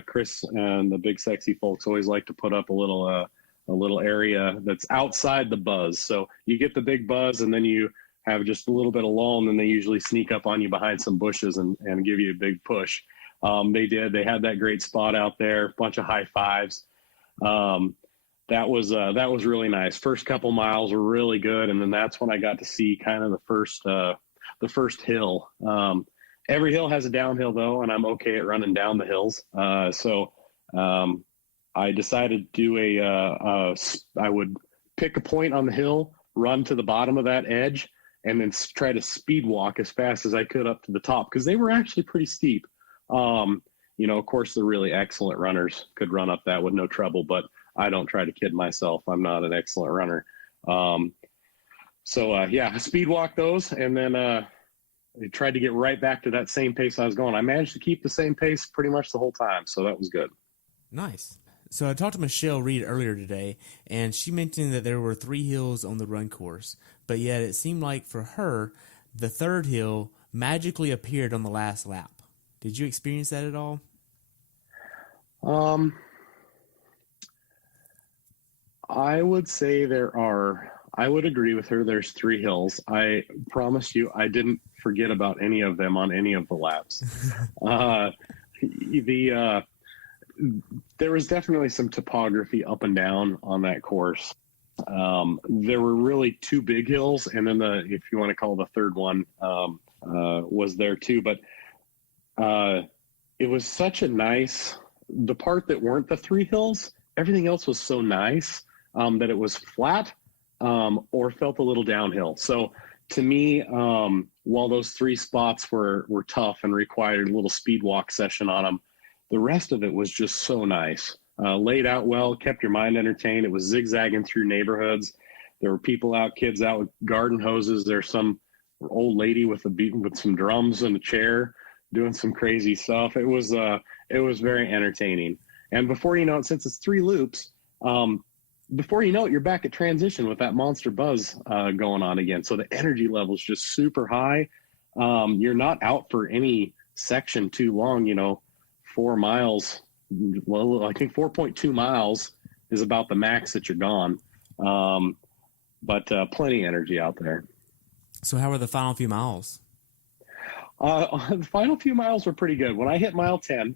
Chris and the big sexy folks always like to put up a little area that's outside the buzz. So you get the big buzz and then you have just a little bit of lull, and then they usually sneak up on you behind some bushes and give you a big push. They did. They had that great spot out there, bunch of high fives. That was really nice. First couple miles were really good. And then that's when I got to see kind of the first hill. Every hill has a downhill though, and I'm okay at running down the hills. So I decided to do I would pick a point on the hill, run to the bottom of that edge and then try to speed walk as fast as I could up to the top, because they were actually pretty steep. Of course, the really excellent runners could run up that with no trouble, but I don't try to kid myself. I'm not an excellent runner. Speed walk those, and then I tried to get right back to that same pace I was going. I managed to keep the same pace pretty much the whole time, so that was good. Nice. So I talked to Michelle Reed earlier today, and she mentioned that there were 3 hills on the run course, but yet it seemed like for her, the third hill magically appeared on the last lap. Did you experience that at all? I would say I would agree with her. There's 3 hills. I promise you, I didn't forget about any of them on any of the laps. There was definitely some topography up and down on that course. There were really 2 big hills, and then if you want to call the third one, was there too. But it was such a nice, the part that weren't the 3 hills, everything else was so nice that it was flat or felt a little downhill. So to me, while those 3 spots were tough and required a little speed walk session on them, the rest of it was just so nice. Laid out well, kept your mind entertained. It was zigzagging through neighborhoods. There were people out, kids out with garden hoses. There's some old lady with some drums and a chair doing some crazy stuff. It was very entertaining. And before you know it, since it's 3 loops, before you know it, you're back at transition with that monster buzz going on again. So the energy level is just super high. You're not out for any section too long, 4 miles. Well, I think 4.2 miles is about the max that you're gone. But plenty of energy out there. So how were the final few miles? The final few miles were pretty good. When I hit mile 10,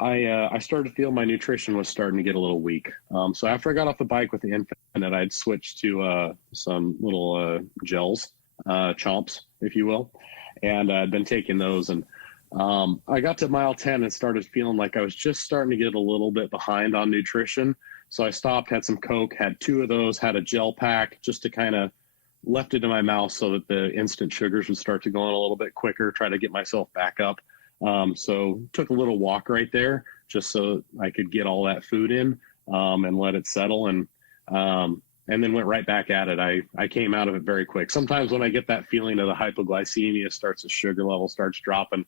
I started to feel my nutrition was starting to get a little weak. So after I got off the bike with the Infinite, I'd switched to some little gels, chomps, if you will. And I'd been taking those, and I got to mile 10 and started feeling like I was just starting to get a little bit behind on nutrition. So I stopped, had some Coke, had 2 of those, had a gel pack just to kind of left it in my mouth so that the instant sugars would start to go on a little bit quicker, try to get myself back up. So took a little walk right there just so I could get all that food in and let it settle, and then went right back at it. I came out of it very quick. Sometimes when I get that feeling of the hypoglycemia starts, the sugar level starts dropping,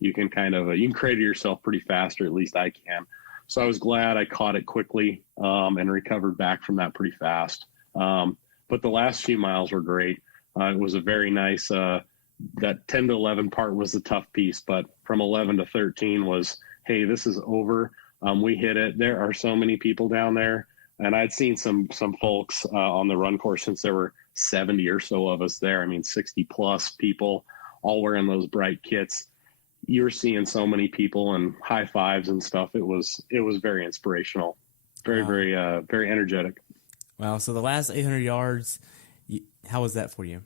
you can you can crater yourself pretty fast, or at least I can. So I was glad I caught it quickly and recovered back from that pretty fast. But the last few miles were great. It was a very nice, that 10 to 11 part was the tough piece, but from 11 to 13 was, hey, this is over. We hit it. There are so many people down there. And I'd seen some folks on the run course, since there were 70 or so of us there. I mean, 60 plus people all wearing those bright kits. You're seeing so many people and high fives and stuff. It was very inspirational, very energetic. Wow. So the last 800 yards, how was that for you?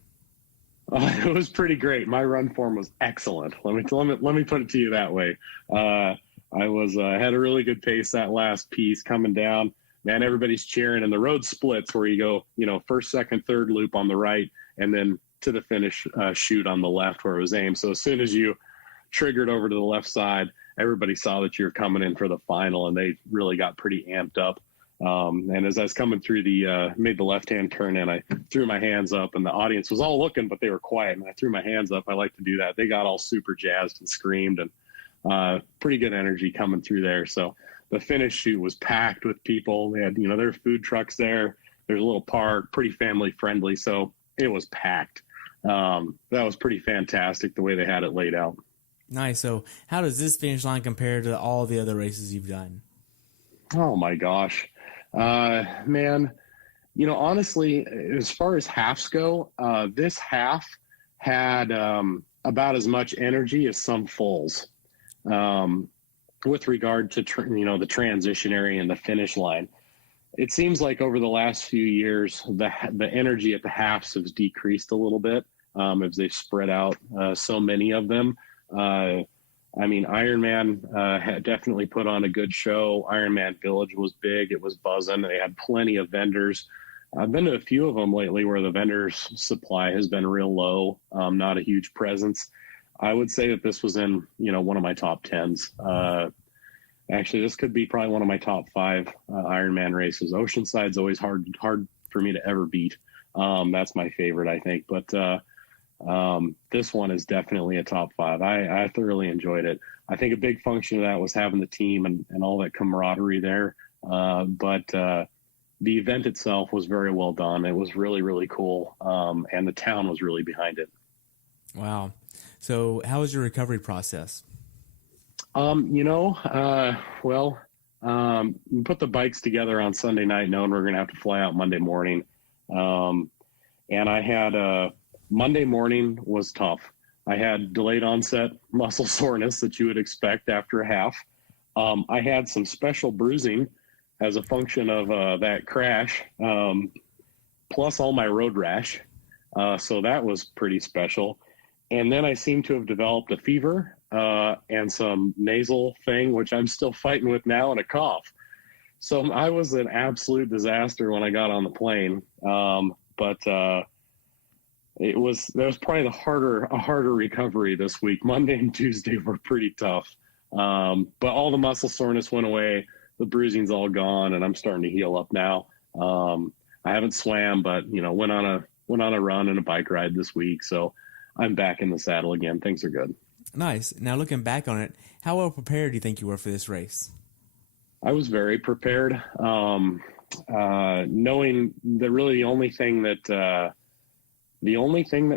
It was pretty great. My run form was excellent. Let me put it to you that way. I had a really good pace that last piece coming down. Man, everybody's cheering, and the road splits where you go, first, second, third loop on the right, and then to the finish chute on the left where it was aimed. So as soon as you triggered over to the left side, everybody saw that you were coming in for the final, and they really got pretty amped up. And as I was coming through made the left-hand turn in, I threw my hands up, and the audience was all looking, but they were quiet. And I threw my hands up. I like to do that. They got all super jazzed and screamed, and pretty good energy coming through there. So the finish chute was packed with people. They had, there were food trucks there. There's a little park, pretty family friendly. So it was packed. That was pretty fantastic the way they had it laid out. Nice. So how does this finish line compare to all the other races you've done? Oh my gosh. Man, honestly, as far as halves go, this half had about as much energy as some fulls with regard to, the transition area and the finish line. It seems like over the last few years, the energy at the halves has decreased a little bit as they've spread out so many of them. Ironman had definitely put on a good show. Ironman Village was big. It was buzzing. They had plenty of vendors. I've been to a few of them lately where the vendor's supply has been real low, not a huge presence. I would say that this was in, one of my top tens. Actually, this could be probably one of my top five Ironman races. Oceanside's always hard for me to ever beat. That's my favorite, I think. But this one is definitely a top five. I thoroughly enjoyed it. I think a big function of that was having the team and all that camaraderie there. But the event itself was very well done. It was really, really cool. And the town was really behind it. Wow. So how was your recovery process? We put the bikes together on Sunday night knowing we're going to have to fly out Monday morning. And I had Monday morning was tough. I had delayed onset muscle soreness that you would expect after a half. I had some special bruising as a function of that crash, plus all my road rash. So that was pretty special. And then I seem to have developed a fever and some nasal thing, which I'm still fighting with now, and a cough. So I was an absolute disaster when I got on the plane. But that was probably a harder recovery this week. Monday and Tuesday were pretty tough. But all the muscle soreness went away. The bruising's all gone, and I'm starting to heal up now. I haven't swam, but went on a run and a bike ride this week. So I'm back in the saddle again. Things are good. Nice. Now looking back on it, how well prepared do you think you were for this race? I was very prepared, knowing that really the only thing that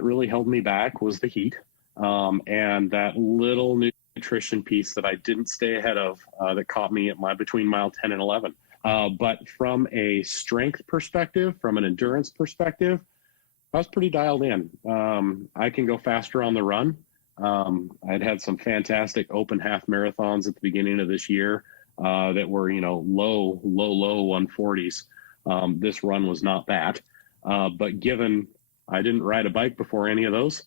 really held me back was the heat, and that little nutrition piece that I didn't stay ahead of that caught me at between mile 10 and 11. But from a strength perspective, from an endurance perspective, I was pretty dialed in. I can go faster on the run. I'd had some fantastic open half marathons at the beginning of this year that were, low 140s. This run was not that. But given I didn't ride a bike before any of those,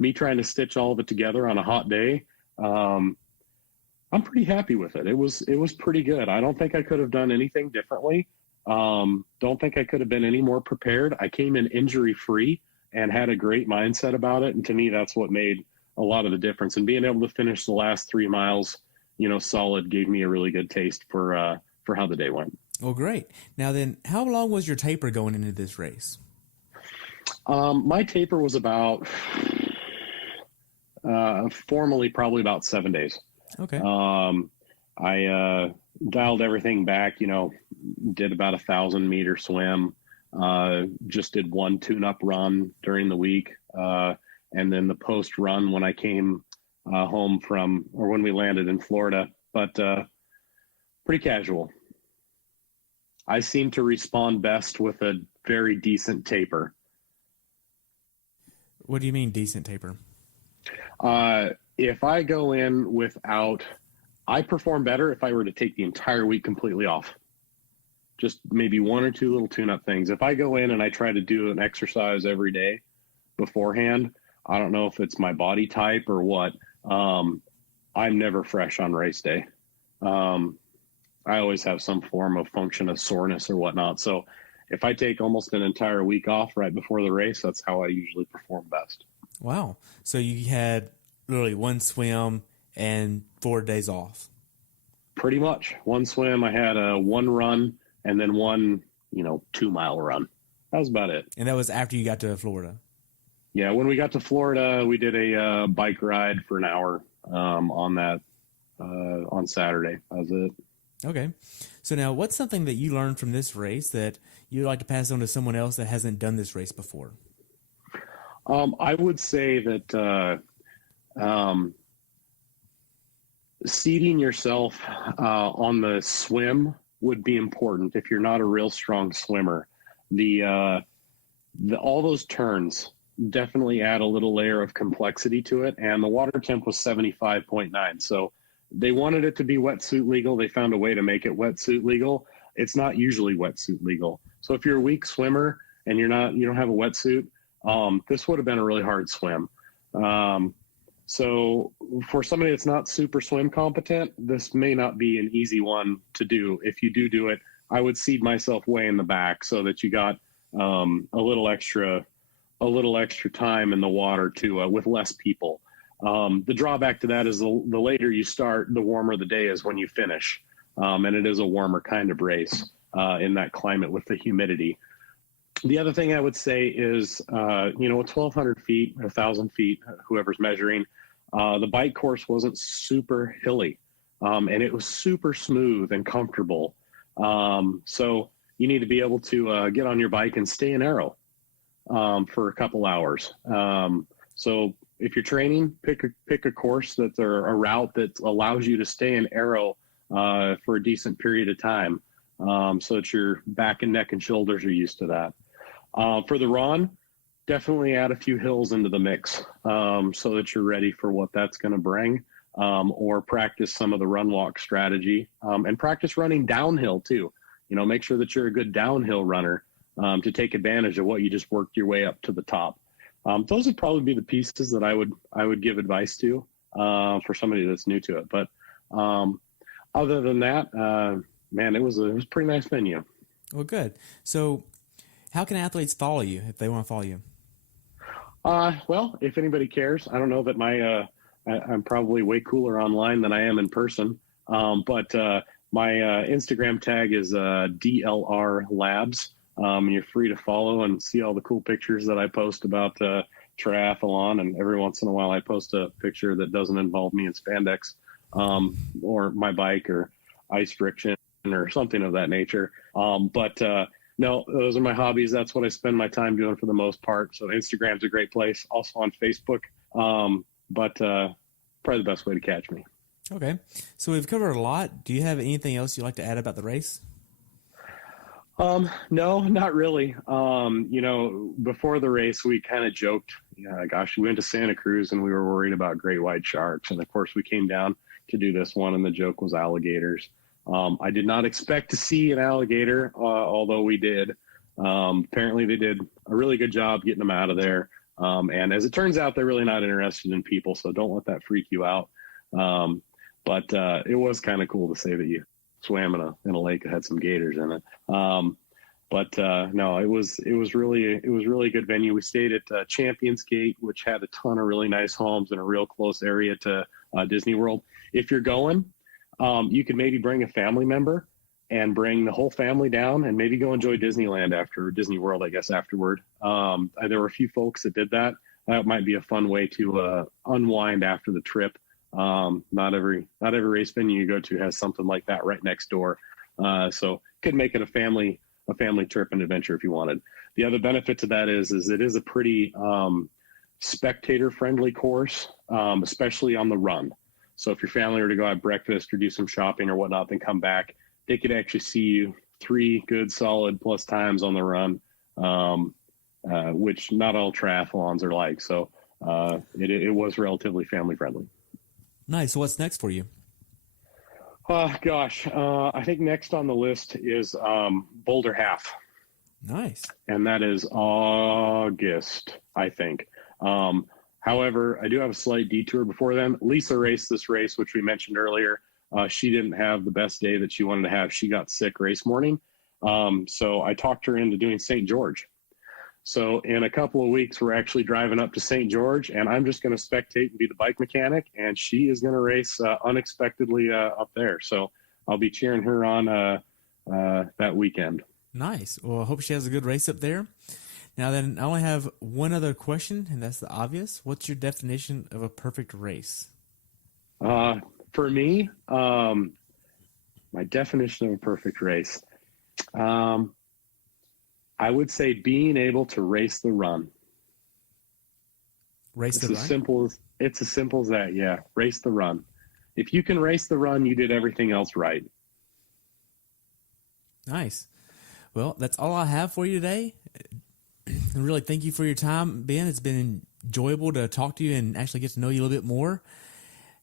me trying to stitch all of it together on a hot day, I'm pretty happy with it. It was pretty good. I don't think I could have done anything differently. Don't think I could have been any more prepared. I came in injury free and had a great mindset about it. And to me, that's what made a lot of the difference. And being able to finish the last 3 miles, solid, gave me a really good taste for how the day went. Well, great. Now then, how long was your taper going into this race? My taper was about, formally probably about 7 days. Okay. I dialed everything back, did about 1,000-meter swim, just did one tune-up run during the week. And then the post run when I came home when we landed in Florida, but pretty casual. I seem to respond best with a very decent taper. What do you mean decent taper? If I go in I perform better if I were to take the entire week completely off. Just maybe one or two little tune-up things. If I go in and I try to do an exercise every day beforehand, I don't know if it's my body type or what. I'm never fresh on race day. I always have some form of function of soreness or whatnot. So if I take almost an entire week off right before the race, that's how I usually perform best. Wow. So you had literally one swim and 4 days off. Pretty much. One swim. I had one run and then one, 2-mile run. That was about it. And that was after you got to Florida. Yeah. When we got to Florida, we did a bike ride for an hour on Saturday. That was it. Okay. So now what's something that you learned from this race that you'd like to pass on to someone else that hasn't done this race before? I would say that seating yourself on the swim would be important if you're not a real strong swimmer. All those turns definitely add a little layer of complexity to it, and the water temp was 75.9. So they wanted it to be wetsuit legal. They found a way to make it wetsuit legal. It's not usually wetsuit legal. So if you're a weak swimmer and you don't have a wetsuit, this would have been a really hard swim. So for somebody that's not super swim competent, this may not be an easy one to do. If you do it, I would seed myself way in the back so that you got a little extra time in the water to with less people. The drawback to that is the later you start, the warmer the day is when you finish, and it is a warmer kind of race in that climate with the humidity. The other thing I would say is, 1,200 feet, 1,000 feet, whoever's measuring, the bike course wasn't super hilly, and it was super smooth and comfortable. So you need to be able to get on your bike and stay in aero for a couple hours. So if you're training, pick a course that's a route that allows you to stay in aero for a decent period of time, so that your back and neck and shoulders are used to that. For the run, definitely add a few hills into the mix so that you're ready for what that's going to bring, or practice some of the run walk strategy, and practice running downhill too. Make sure that you're a good downhill runner to take advantage of what you just worked your way up to the top. Those would probably be the pieces that I would give advice to for somebody that's new to it. But other than that, man, it was a pretty nice venue. Well, good. So how can athletes follow you if they want to follow you? Well, if anybody cares, I don't know that I'm probably way cooler online than I am in person. But my Instagram tag is DLR Labs. You're free to follow and see all the cool pictures that I post about triathlon. And every once in a while I post a picture that doesn't involve me in spandex, or my bike or ice friction or something of that nature. No, those are my hobbies. That's what I spend my time doing for the most part. So Instagram's a great place. Also on Facebook. But probably the best way to catch me. Okay. So we've covered a lot. Do you have anything else you'd like to add about the race? No, not really. Before the race, we kind of joked, we went to Santa Cruz and we were worried about great white sharks. And of course we came down to do this one and the joke was alligators. I did not expect to see an alligator, although we did. Apparently they did a really good job getting them out of there. And as it turns out, they're really not interested in people, so don't let that freak you out. But it was kind of cool to say that you swam in a lake that had some gators in it. No, it was really a good venue. We stayed at Champions Gate, which had a ton of really nice homes in a real close area to Disney World. If you're going, you could maybe bring a family member and bring the whole family down and maybe go enjoy Disneyland Disney World, I guess, afterward. There were a few folks that did that. That might be a fun way to unwind after the trip. Not every race venue you go to has something like that right next door. So could make it a family trip and adventure if you wanted. The other benefit to that is it is a pretty spectator friendly course, especially on the run. So if your family were to go have breakfast or do some shopping or whatnot, then come back, they could actually see you 3 good solid plus times on the run, which not all triathlons are like. So it was relatively family friendly. Nice. So what's next for you? I think next on the list is Boulder Half. Nice. And that is August, I think. However, I do have a slight detour before then. Lisa raced this race, which we mentioned earlier. She didn't have the best day that she wanted to have. She got sick race morning. So I talked her into doing St. George. So in a couple of weeks, we're actually driving up to St. George, and I'm just going to spectate and be the bike mechanic, and she is going to race unexpectedly up there. So I'll be cheering her on that weekend. Nice. Well, I hope she has a good race up there. Now then, I only have one other question, and that's the obvious. What's your definition of a perfect race? For me, my definition of a perfect race, I would say being able to race the run. It's as simple as that. Yeah. Race the run. If you can race the run, you did everything else right. Nice. Well, that's all I have for you today. And really thank you for your time, Ben. It's been enjoyable to talk to you and actually get to know you a little bit more.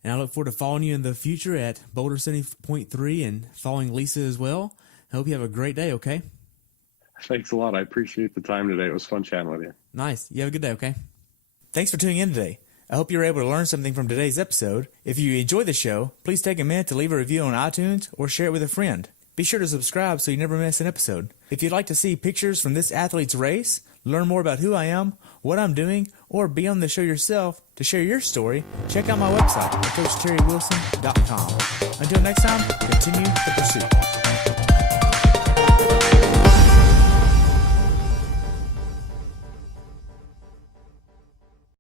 And I look forward to following you in the future at Boulder 70.3 and following Lisa as well. I hope you have a great day, okay? Thanks a lot. I appreciate the time today. It was fun chatting with you. Nice. You have a good day, okay? Thanks for tuning in today. I hope you were able to learn something from today's episode. If you enjoyed the show, please take a minute to leave a review on iTunes or share it with a friend. Be sure to subscribe so you never miss an episode. If you'd like to see pictures from this athlete's race, learn more about who I am, what I'm doing, or be on the show yourself to share your story, check out my website at CoachTerryWilson.com. Until next time, continue the pursuit.